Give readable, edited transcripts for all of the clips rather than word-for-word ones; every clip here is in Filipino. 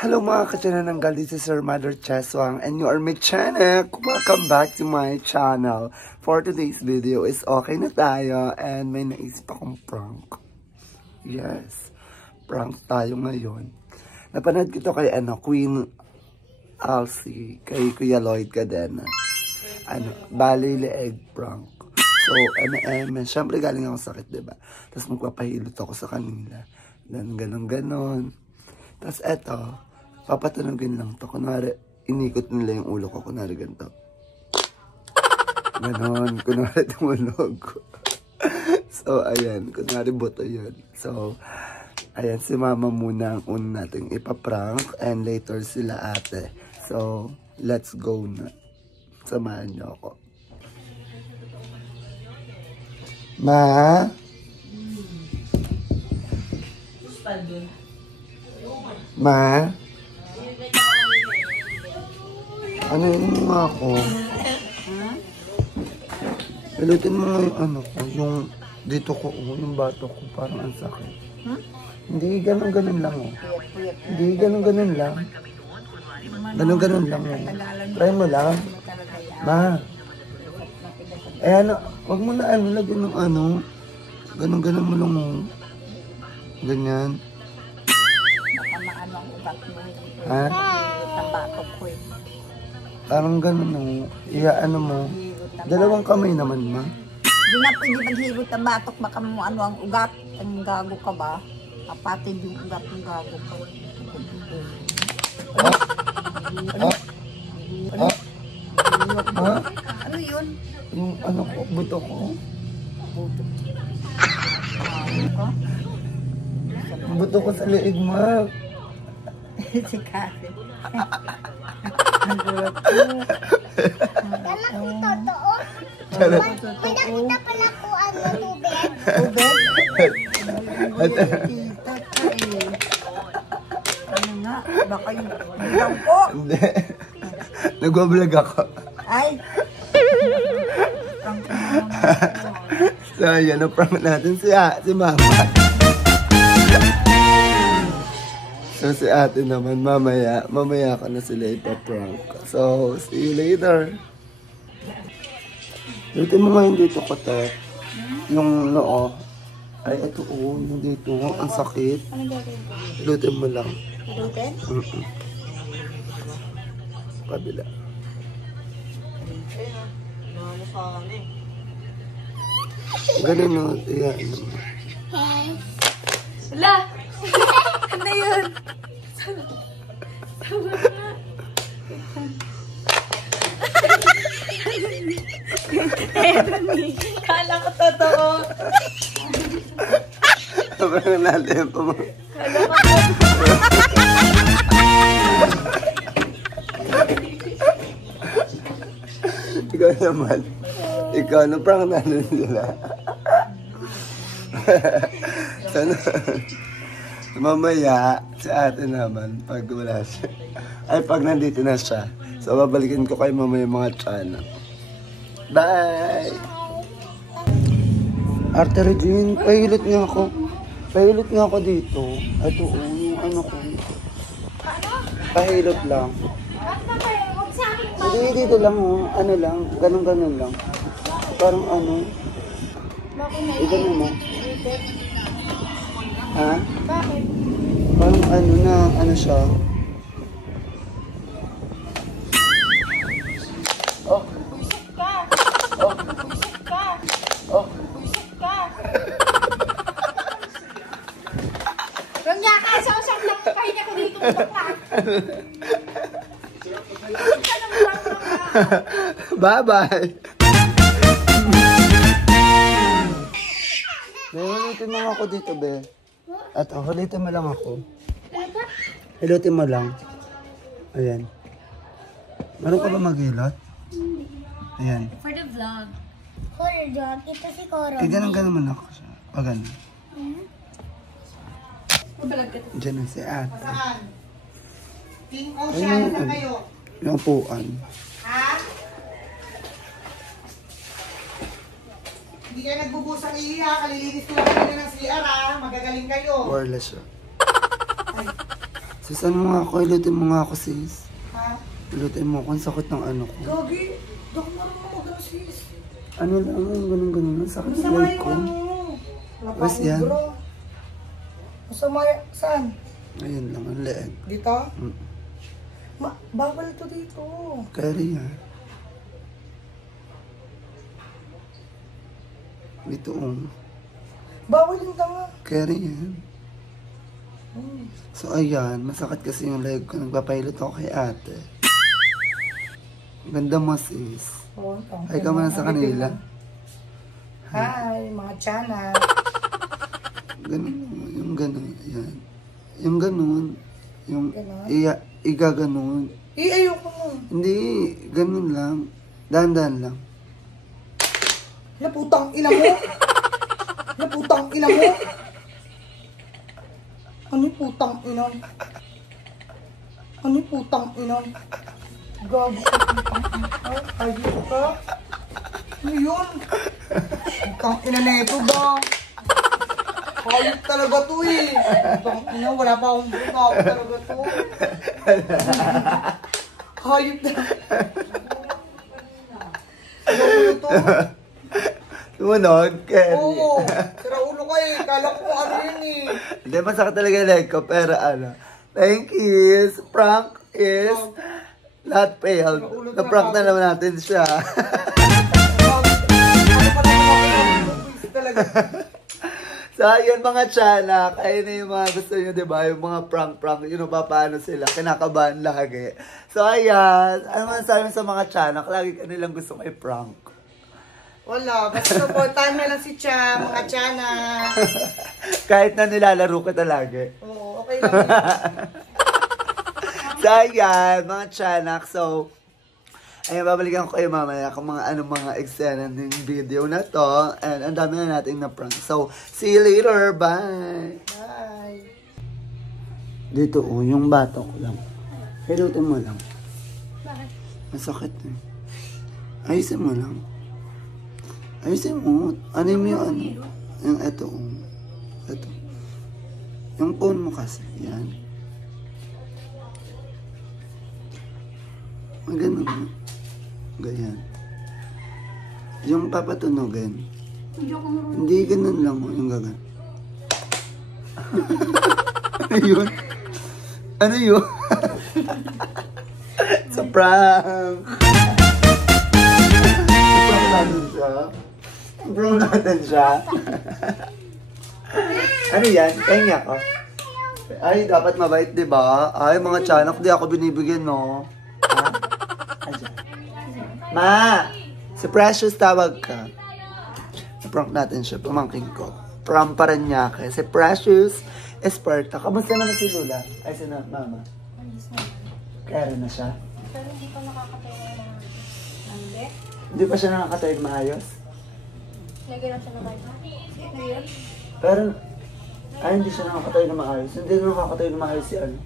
Hello mga ka-chanananggal, this is your Mother Cheswang and you are my channel. Welcome back to my channel. For today's video is okay na tayo and may naisip akong prank. Yes, prank tayo ngayon. Napanood ko to kay Queen Alcy, kay Kuya Lloyd Cadena. Bali leeg prank. So, syempre galing ako sakit, diba? Tapos magpapahilot ako sa kanila. Then, ganon. Tapos eto, papatunogin lang to. Kunwari, inikot nila yung ulo ko. Kunwari ganito. Ganon. Kunwari tumunog ko. So, ayan. Kunwari buto yun. So, ayan. Si mama muna ang una natin ipaprank. And later sila ate. So, let's go na. Samahan niyo ako. Ma? Ma? Ano yun nga ako? Pilutin mo nga yung ano ko, yung dito ko, yung bato ko, parang ang sakit. Hindi, ganun lang oh. Hindi, ganun lang. Ganun lang oh. Try mo lang. Ma? Wag mo na lagyan ng ganun mo lang oh. Ganyan. Ha? Parang ganun mo. Mo. Dalawang kamay naman, ma. Hindi na pwede maghirot ang batok. Baka mo ang ugat. Ang gago ka ba? Kapatid yung ugat ng gago ka. Ano yun? Yung ko, buto ko. Buto. Buto ko sa leeg, ma. Si Kasi. Ang gulat ko. Anak ko totoo. May nakita pala ko tubig. Tubig? Kita ka Ano nga? Baka yung bilang ko. Hindi. Nag-vlog ako. Ay! So, ayan, na-prank natin si mama. So, si ate naman, mamaya ka na sila ipaprank. So, see you later. Dito mo ngayon dito ko, te. Yung noo. Ay, ito yung dito. Ang sakit. Lutin mo lang. Lutin? Pabila. Ganun no. Ayan. Wala! Ano yun? Kala ko totoo. Parang natin pa mo. Kala ko totoo. Ikaw naman. Ikaw, prank natin sila. Sana, mamaya, si ate naman, pag wala siya. Ay, pag nandito na siya. So, babalikin ko kayo mamaya mga channel. Bye! Arte Regine, pahilot nga ako. Pahilot nga ako dito. Ito, yung ko. Pahilot lang. Hindi, dito lang lang. Ganun lang. Parang ito naman. Ha? Bakit? Parang siya. Oh. Pusok ka. Oh. Pusok ka. Oh. Pusok ka. Yung yaka, sausang lang kain ako dito. Bye-bye! Hulitin mo ako dito, be. At hulitin mo lang ako. Hilutin mo lang. Ayan. Meron ka ba mag-hilot? Ayan. For the vlog. Horror dog, ito si Koro. Ganun man ako siya. Pagano. Diyan na si ate. King Ocean na kayo. Yung upuan. Ha? Hindi kayo nagbubuhos ng ihi ha. Kalilinis ko lang kanina ng CR ha. Magagaling kayo. Wireless siya. Sis, ano mo nga ako? Ilutin mo nga ako, sis. Ha? Ilutin mo ako. Ang sakit ng ano ko. Gagi, di ako marunong mag-ano sis. Ano lang, ganun. Ang sakit ng Masama leg yung ko. ano. Bas yan? Bro. Masama yan. Saan? Ayun lang, ang leeg. Dito? Mm. Bawal to dito. Carry yan. Dito, Bawal yung tanga. carry yan. So, ayan. Masakit kasi yung leg ko. Nagpapahilot ako kay ate. Ganda mo, sis. Oh, Ay ka man sa kanila. Hi, mga tiyanak. Ganun, yung ganun, yan. Yung ganun, yung Ganun? igaganon. Ayoko mo. Hindi, ganun lang. Dahan-dahan lang. Naputang ina mo. Naputang ina mo. Ano yung putang ina? Ano yung putang ina? Gago ka, putang ina. Ay, ayos ka. Ano yun? Putang ina na ito ba? Hayop talaga to eh. Putang ina, wala pa akong buka. Talaga to. Hayop talaga. Ano to? Tumunog, Ken. Oo. Sira ulo ka eh. Kala ko ano yun eh. Hindi, masakit talaga yung leg ko, pero ano. Thank you. Prank is not failed. Na-prank na naman natin siya. Ano pa naman ako talaga. So, ayun mga tiyanak, ayun na yung mga gusto nyo, diba? Yung mga prank-prank, yun pa paano sila, kinakabahan lagi. So, ayan, ano man sabi sa mga tiyanak, lagi kanilang gusto may prank. Wala. Basta supportahan na lang si Cha, mga Tiana. Kahit na nilalaro ka lagi. Oo, okay lang. So, ayan, mga tiyanak, so, ayun, babalikan ko kayo mamaya kung mga eksena ng video na to. And ang dami na natin na prank. So, see you later. Bye! Bye. Dito, yung batok lang. Hilutin mo lang. Bakit? Masakit eh. Ayusin mo lang. Ayusin mo. Ano yung ano? Yung eto. Eto. Yung phone mo kasi. Yan. Ganun. Ganyan. Yung papatunogin. Hindi ganun lang mo. Yung gagan. Ano yun? Ano yun? Sa prank! Prank natin siya. Prank natin siya. Ano yan? Kanya ko. Ay, dapat mabait, di ba? Ay, mga tiyanak, di ako binibigyan, no? Ha? Ayan. Ma! Si Precious tawag ka. Prank natin siya, pamangkin ko. From Paranaque. Si Precious Esparta. Kamusta naman si Lula? Ay, si Mama. Kaya rin na siya. Pero hindi pa nakakatayo ng bed. Hindi pa siya nakakatayog maayos. Lagyan lang siya ng bed. Sino yun? Pero, ay, hindi siya nakakatayog na maayos. Hindi na nakakatayog na maayos si ano.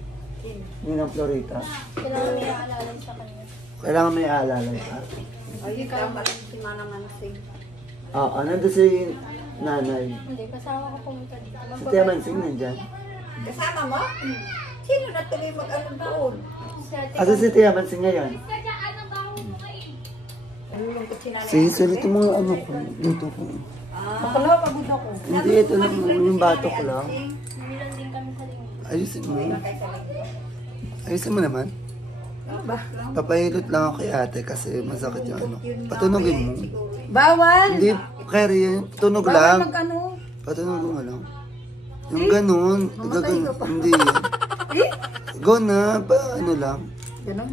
Ninang Florita. Kailangan may aalalay sa kanya. Kailangan may aalalay ka. Ay, ikaw ba si Mana Mansing? Oo, nandun si nanay. Hindi, kasama ko pumunta dito. Si Tia Mansing nandyan. Kasama mo? Sino na tuloy mag-ano doon? Asa si Tia Mansing ngayon? Nalulungkot si Nanay. Sige, sulit mo ano ko. Dito ko. Akala, pagod ako. Hindi, ito lang yung batok lang. Namilan din kami sa linggo. Ayusin mo. Ayusin mo naman. Papahilot lang ako kay ate kasi masakit yung ano. Patunogin mo. Bawal! Hindi, Kerry, tunog Bawal lang. mag-ano? Patunogin mo lang. Yung ganun. Gagano. Hindi yan. Go na, pa ano lang. Ganun?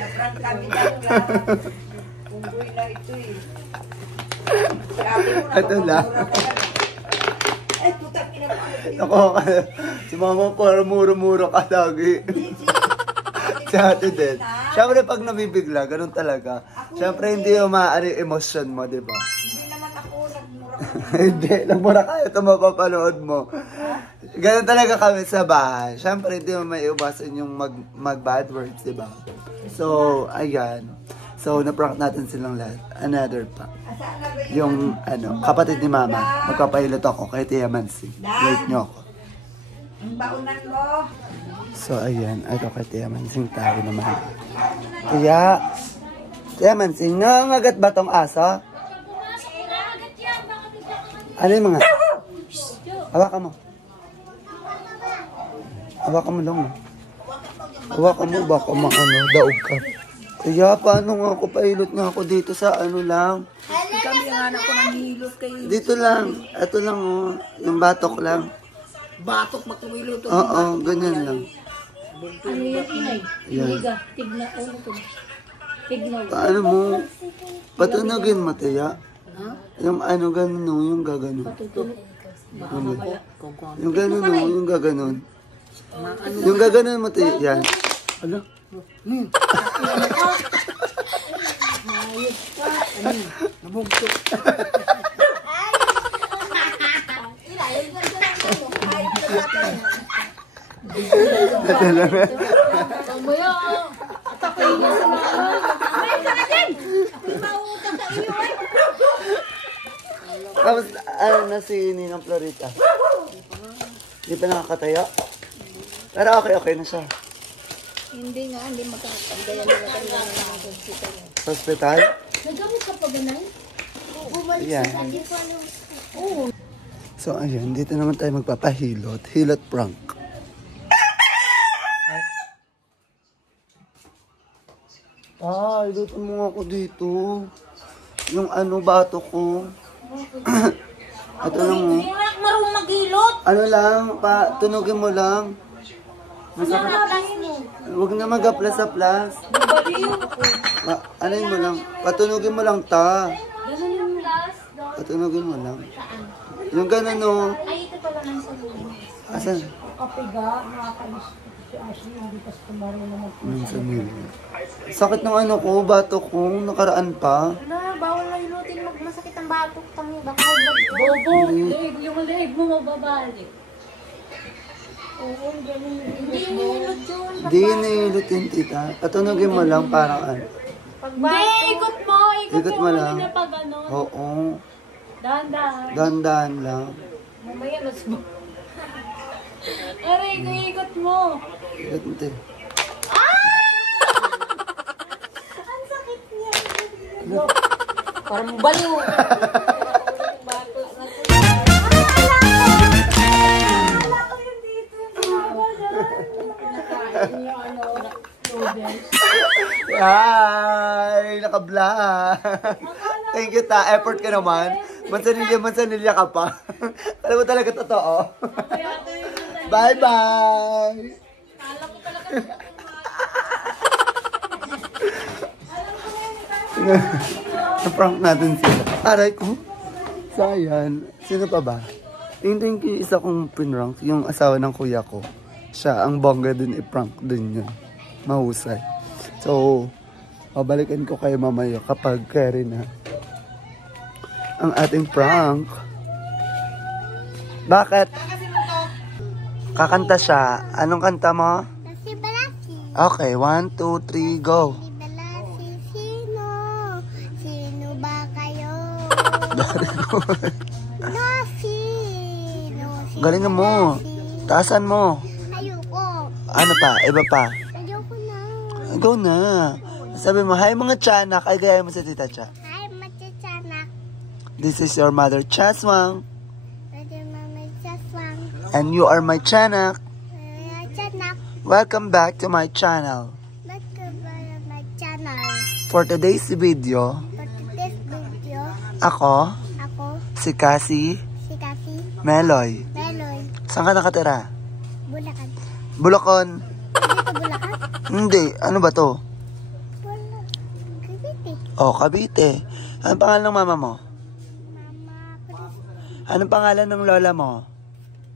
Naprang kami dyan lang. Unggoy na ito eh. Si ate mo Ito lang. Ay, putang ina pa. Ako, si mama parang muro-muro ka lagi. Si ate din. Siyempre pag nabibigla, ganun talaga. Siyempre hindi yung maaari emosyon mo, di ba? Hindi naman ako nagmura ka. Hindi, nagmura ka. Ito mapapanood mo. Ganun talaga kami sa bahay. Siyempre hindi mo may iwasan yung mag-bad words, di ba? So, ayan. So, na-prank natin silang lahat. Another pa. Yung, kapatid ni Mama. Magpapahilot ako kay Tia Mansing. Wait nyo ako. Ang baunan mo. So, ayan. Ito kay Tia Mansing tayo naman. Tia Mansing, nangangagat ba tong aso? Ano yung mga? Hawakan mo. Hawakan mo lang. Hawakan mo, baka daog ka. Kaya, paano nga ako? Pailot nga ako dito sa lang. Kami ang anak ko nang hilot kayo. Dito lang. Ito lang, oh. Yung batok lang. Batok magtuwilo to. Oo, ganyan lang. Ano yung inay? Yan. Tiga. Tigna. Ano to? Tignaw. Paano mo? Patunogin mo, Tia. Yung gano'n, no, yung gaganon. Ano? Yung gano'n, no, yung gaganon. Yung gaganon mo, Tia. Yan. Ano? Nabugto. Mamaya. Atakin niya sa mga. Tapos, na si Ninang Florita? Hindi pa nakakatayo? Pero okay na siya. Hindi makakagaya nila kanila ng hospital. Sa hospital? Nagamit ka pa ganun? Ayan. So, ayan. Dito naman tayo magpapahilot. Hilot prank. Hilotan mo nga ako dito. Yung bato ko. Ito lang mo. Hindi mo marunong maghilot. Tunugin mo lang. Huwag na mag-aplas-aplas. Mo lang. Patunugin mo lang ta. Ganun yung last. Patunugin mo lang. Yung gano'n, no. Ay, ito pala ng salon. Asan? Kapiga, nakakainis si Ashley, hindi kasi marunong Sakit ng ko, bato ko, nakaraan pa. Wala, bawal na hilutin, masakit ang batok. Baka bobo, yung leeg mo mababalik. Oo, ganun. Hindi nilot yun. Di nilot yun, tita. Patunugin mo lang, parang Hindi, ikot mo. Ikot mo lang. Hindi na pag ano. Oo. Dahan-dahan. Dahan-dahan lang. Mamaya nas mo. Aray, ikot mo. Ikot mo, te. Ang sakit niya. Parang baliw. Ay, naka-vlog. Thank you, ta. Effort ka naman. Mansanilya ka pa. Alam mo talaga totoo. Bye-bye. Na-prank natin sila. Aray ko. Sayan. Sino pa ba? Thank you, isa kong pinrank. Yung asawa ng kuya ko. Siya, ang bongga din i-prank din yun. Mahusay. So, babalikan ko kayo mamaya kapag carry na ang ating prank. Bakit? Kakanta siya. Anong kanta mo? Si Balasi. Okay, 1, 2, 3, go. Si Balasi, sino? Sino ba kayo? No, sino? Galing mo. Taasan mo. Ayoko. Ano pa? Iba pa? Ayoko na. Go na. Sabi mo, hi mga tiyanak. Ay, gaya mo si Tita Cha. Hi, Matichanak. This is your mother, Chaswang. Pwede mama saswang. And you are my tiyanak. Chanak. Welcome back to my channel. Ba't ka ba na my channel? For today's video, For today's video, ako, ako, si Cassie si Kasi, Meloy. Meloy, Saan ka nakatira? Bulacan. Bulakon. Dito Bulacan? Hindi. Ano ba to? Cavite. Oh, Cavite. Anong pangalan ng mama mo? Mama Chris. Anong pangalan ng lola mo?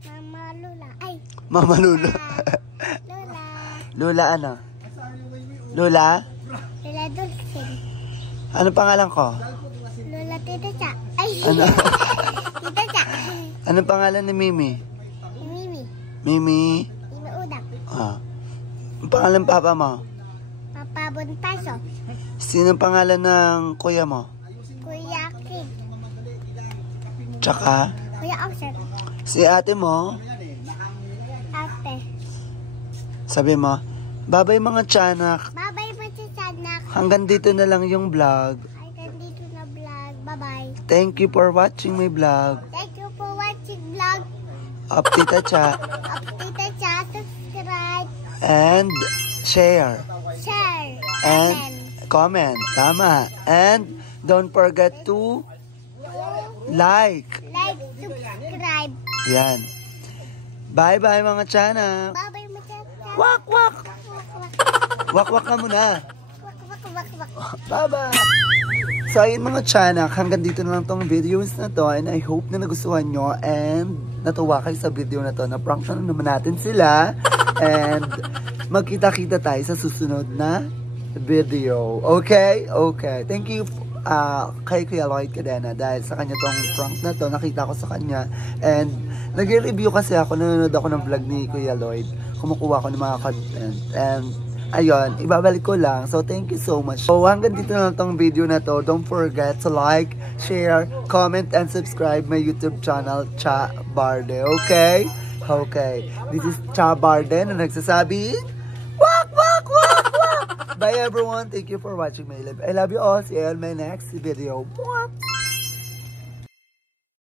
Mama Lula. Ay, Mama Lula. Lola. Lula ano? Lula? Lola Dulcin. Anong pangalan ko? Lola Tita Cha. Ay, Ano? Tita Cha. Anong pangalan ni Mimi? Mimi. Mimi? Inuudak. Ah. Ang pangalan ng papa mo? Papa Pabuntaso. Sinong pangalan ng kuya mo? Kuya Kid. Tsaka, Kuya Austin. si ate mo, Ate. sabi mo, babay mga tiyanak. Babay po si Sanak. Hanggang dito na lang yung vlog. Ay, nandito na vlog. Bye-bye. Thank you for watching my vlog. Thank you for watching vlog. Up Tita Cha. Update siya. Subscribe. And share. Share. And Comment. comment. Tama. And don't forget to like. Like, subscribe. Yan. Bye-bye mga tiyanak. Bye-bye mo siya. Wak, wak. Wak, wak. Wak-wak ka muna. Wak, wak, wak, wak. Bye-bye! So, ayun mga tiyanak, hanggang dito na lang tong videos na to and I hope na nagustuhan nyo and natuwa kayo sa video na to. Na-prank na naman natin sila and magkita-kita tayo sa susunod na video. Okay? Okay. Thank you kay Kuya Lloyd Cadena dahil sa kanya tong prank na to. Nakita ko sa kanya and nag-review kasi ako, nanonood ako ng vlog ni Kuya Lloyd. Kumukuha ko ng mga content and ayun, ibabalik ko lang. So, thank you so much. So, hanggang dito na lang tong video na to. Don't forget to like, share, comment, and subscribe my YouTube channel, Cha Barde. Okay? Okay. This is Cha Barde na nagsasabi, wak, wak, wak, wak! Bye everyone. Thank you for watching my live. I love you all. See you in my next video. What?